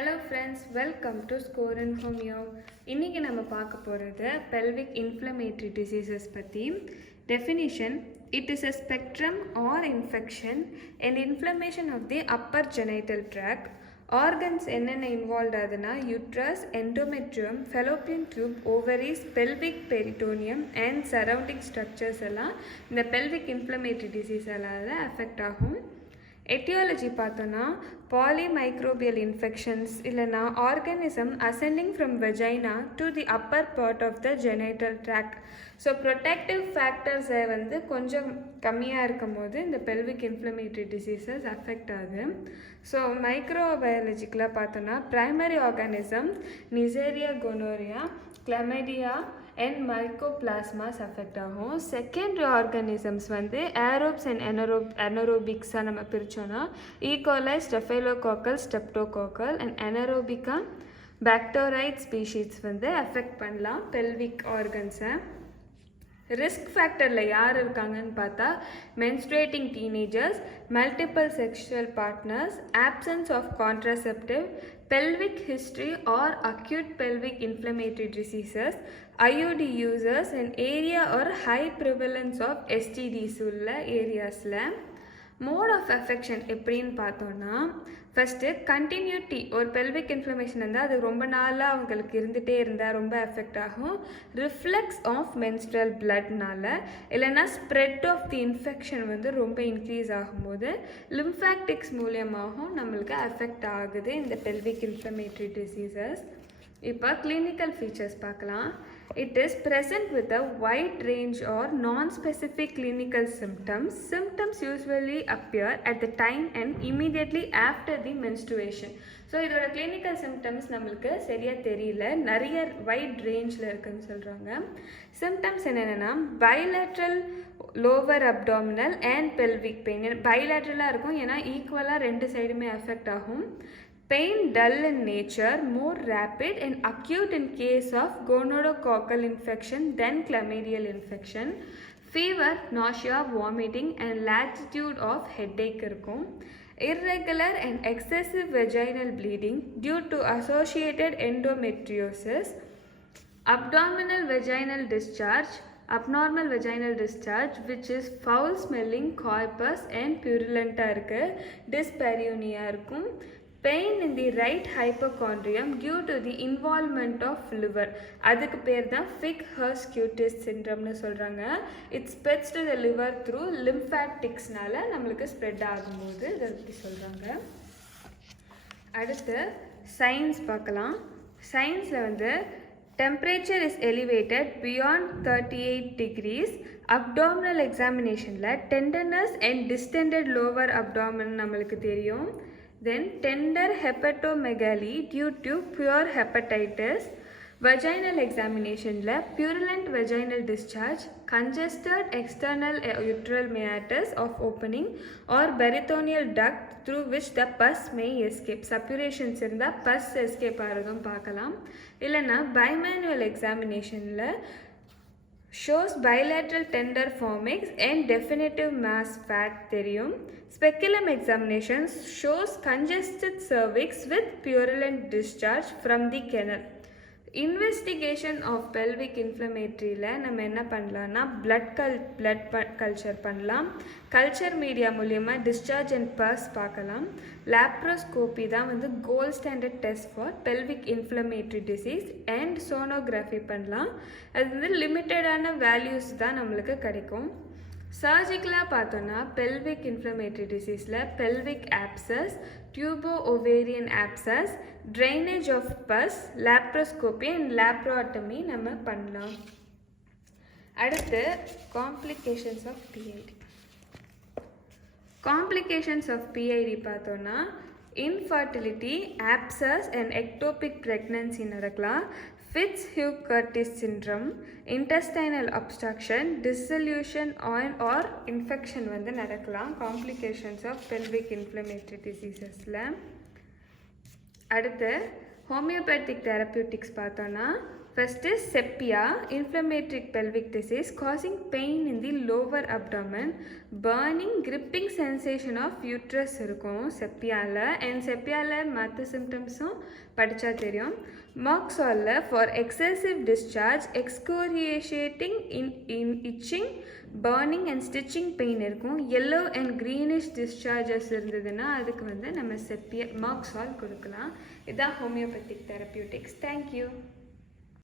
Hello friends, welcome to Score in Homeo. இன்னைக்கு நம்ம பார்க்க போகிறது pelvic inflammatory diseases பற்றி. Definition: it is a spectrum or infection and inflammation of the upper genital tract. Organs என்னென்ன involved ஆகுதுன்னா uterus, endometrium, fallopian tube, ovaries, pelvic peritoneum and surrounding structures எல்லாம் இந்த pelvic inflammatory disease எல்லாம் affect ஆகும். Etiology பார்த்தோன்னா polymicrobial infections இல்லைனா organism ascending from vagina to the upper part of the genital tract. So protective ஃபேக்டர்ஸை வந்து கொஞ்சம் கம்மியாக இருக்கும் போது இந்த pelvic inflammatory diseases அஃபெக்ட் ஆகுது. ஸோ மைக்ரோபயாலஜிக்கலாக பார்த்தோன்னா primary organism Neisseria gonorrhoeae chlamydia and mycoplasmas affect ஆகும். செகண்டரி ஆர்கானிசம்ஸ் வந்து ஏரோப்ஸ் அண்ட் anaerobics நம்ம பிரித்தோன்னா E coli, staphylococcal, streptococcal and anaerobica bacteroides species வந்து அஃபெக்ட் பண்ணலாம் பெல்விக் ஆர்கன்ஸை. ரிஸ்க் ஃபேக்டரில் யார் இருக்காங்கன்னு பார்த்தா menstruating teenagers, multiple sexual partners, absence of contraceptive, pelvic history or acute pelvic inflammatory diseases, IUD users and area or high prevalence of STDs உள்ள ஏரியாஸில். Mode of affection எப்படின்னு பார்த்தோன்னா ஃபஸ்ட்டு கண்டினியூட்டி, ஒரு pelvic inflammation இருந்தால் அது ரொம்ப நாளாக அவங்களுக்கு இருந்துகிட்டே இருந்தால் ரொம்ப எஃபெக்ட் ஆகும். ரிஃப்ளெக்ஸ் ஆஃப் மென்ஸ்ட்ரல் பிளட்னால இல்லைன்னா ஸ்ப்ரெட் ஆஃப் தி இன்ஃபெக்ஷன் வந்து ரொம்ப இன்க்ரீஸ் ஆகும்போது லிம்ஃபாட்டிக்ஸ் மூலியமாகவும் நம்மளுக்கு அஃபெக்ட் ஆகுது இந்த பெல்விக் இன்ஃப்ளமேட்டரி டிசீசஸ். இப்போ கிளினிக்கல் ஃபீச்சர்ஸ் பார்க்கலாம். It is present with a wide range or non-specific clinical symptoms. Symptoms usually appear at the time and immediately after the menstruation. So இதோட கிளினிக்கல் சிம்டம்ஸ் நம்மளுக்கு சரியாக தெரியல, நிறைய white ரேஞ்சில் இருக்குன்னு சொல்கிறாங்க. சிம்டம்ஸ் என்னென்னா bilateral lower abdominal and pelvic pain. பைலேட்ரலாக இருக்கும், ஏன்னா ஈக்குவலாக ரெண்டு சைடுமே அஃபெக்ட் ஆகும். Pain dull in nature, more rapid and acute in case of gonadococcal infection than chlamydial infection. Fever, nausea, vomiting and lassitude of headache இருக்கும். Irregular and excessive vaginal bleeding due to associated endometriosis. Abdominal vaginal discharge, abnormal vaginal discharge which is foul smelling, coipus and purulent இருக்கு. Dyspareunia இருக்கும். Pain in the right hypochondrium due to the involvement of liver. அதுக்கு பேர் தான் Fick-Hurst cutis syndromeனு சொல்கிறாங்க. It spreads to the liver through lymphaticsனால நம்மளுக்கு spread ஆகும்போது இதை பற்றி சொல்கிறாங்க. அடுத்து சயின்ஸ் பார்க்கலாம். சயின்ஸில் வந்து temperature is elevated beyond 38 degrees. Abdominal examinationல tenderness and distended lower abdomen நம்மளுக்கு தெரியும். Then tender hepatomegaly due to pure hepatitis. Vaginal examinationல purulent vaginal discharge, congested external uteral meatus of opening or peritoneal duct through which the pus may escape. Suppurations இருந்தால் pus escape ஆகிறதும் பார்க்கலாம். இல்லைன்னா bimanual examinationல shows bilateral tender formix and definitive mass fat தெரியும். Speculum examination shows congested cervix with purulent discharge from the canal. Investigation of pelvic inflammatoryல நம்ம என்ன பண்ணலாம்னா blood culture பண்ணலாம். Culture media மூலியமா discharge and pus பார்க்கலாம். Laparoscopy தான் வந்து gold standard test for pelvic inflammatory disease and sonography பண்ணலாம். அது வந்து லிமிட்டடான வேல்யூஸ் தான் நம்மளுக்கு கிடைக்கும். சர்ஜிக்கலாக பார்த்தோன்னா pelvic inflammatory diseaseல pelvic abscess, tubo-ovarian abscess, drainage of pus, laparoscopy and laparotomy நம்ம பண்ணலாம். அடுத்து complications of PID. Complications of PID பார்த்தோன்னா infertility, abscess and ectopic pregnancy நடக்கலாம். Fitzhugh-Curtis syndrome, intestinal obstruction, dissolution or infection வந்து நடக்கலாம். Complications of pelvic inflammatory diseasesல. அடுத்து homeopathic therapeutics பார்த்தோன்னா First is sepia, inflammatory pelvic disease causing pain in the lower abdomen, burning, gripping sensation of uterus இருக்கும் செப்பியாவில். And செப்பியாவில் மற்ற சிம்டம்ஸும் படித்தா தெரியும். மாக்ஸாலில் for excessive discharge, excoriating in itching, burning and stitching pain இருக்கும். yellow and greenish discharges இருந்ததுன்னா அதுக்கு நம்ம மாக்ஸால் கொடுக்கலாம். இதுதான் ஹோமியோபதிக் தெரப்பியூட்டிக்ஸ். தேங்க்யூ.